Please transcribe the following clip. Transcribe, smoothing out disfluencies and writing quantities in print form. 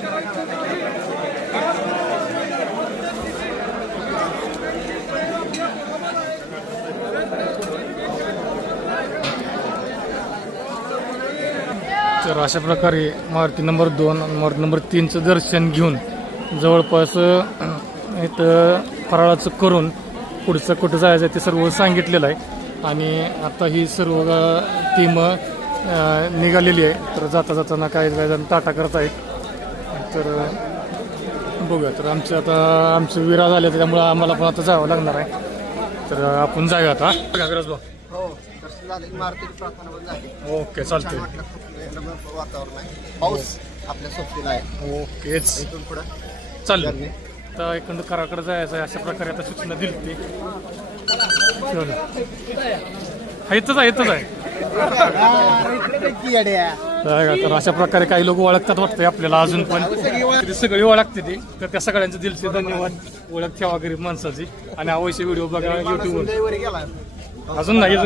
तर अशा प्रकारे मारुती नंबर 2 आणि मारुती नंबर 3चं दर्शन घेऊन जवळपास इथं फराळाचं करून पुढचं कुठं जायचं ते सर्व सांगितलेलं आहे. आणि आता ही सर्व टीम निघालेली आहे. तर जाता जाताना काही जण टाटा करत आहेत. तर बघूया. तर आमचं विरा झाले त्यामुळं आम्हाला पण आता जावं लागणार आहे. तर आपण जाऊया आता. ओके चालतंय. वातावरण आहे, पाऊस आपल्या सोबतीला आहे. ओकेच इथून पुढे चालेल. तर इकडं कराकडे जायचं आहे अशा प्रकारे आता सूचना दिली ती. इथंच आहे तर अशा प्रकारे काही लोक ओळखतात वाटतंय आपल्याला अजून पण सगळी ओळखते ती. तर त्या सगळ्यांचं दिलचे धन्यवाद. ओळख ठेवा गरीब माणसाची आणि आवश्यक व्हिडिओ बघा युट्यूबवर. अजून नाही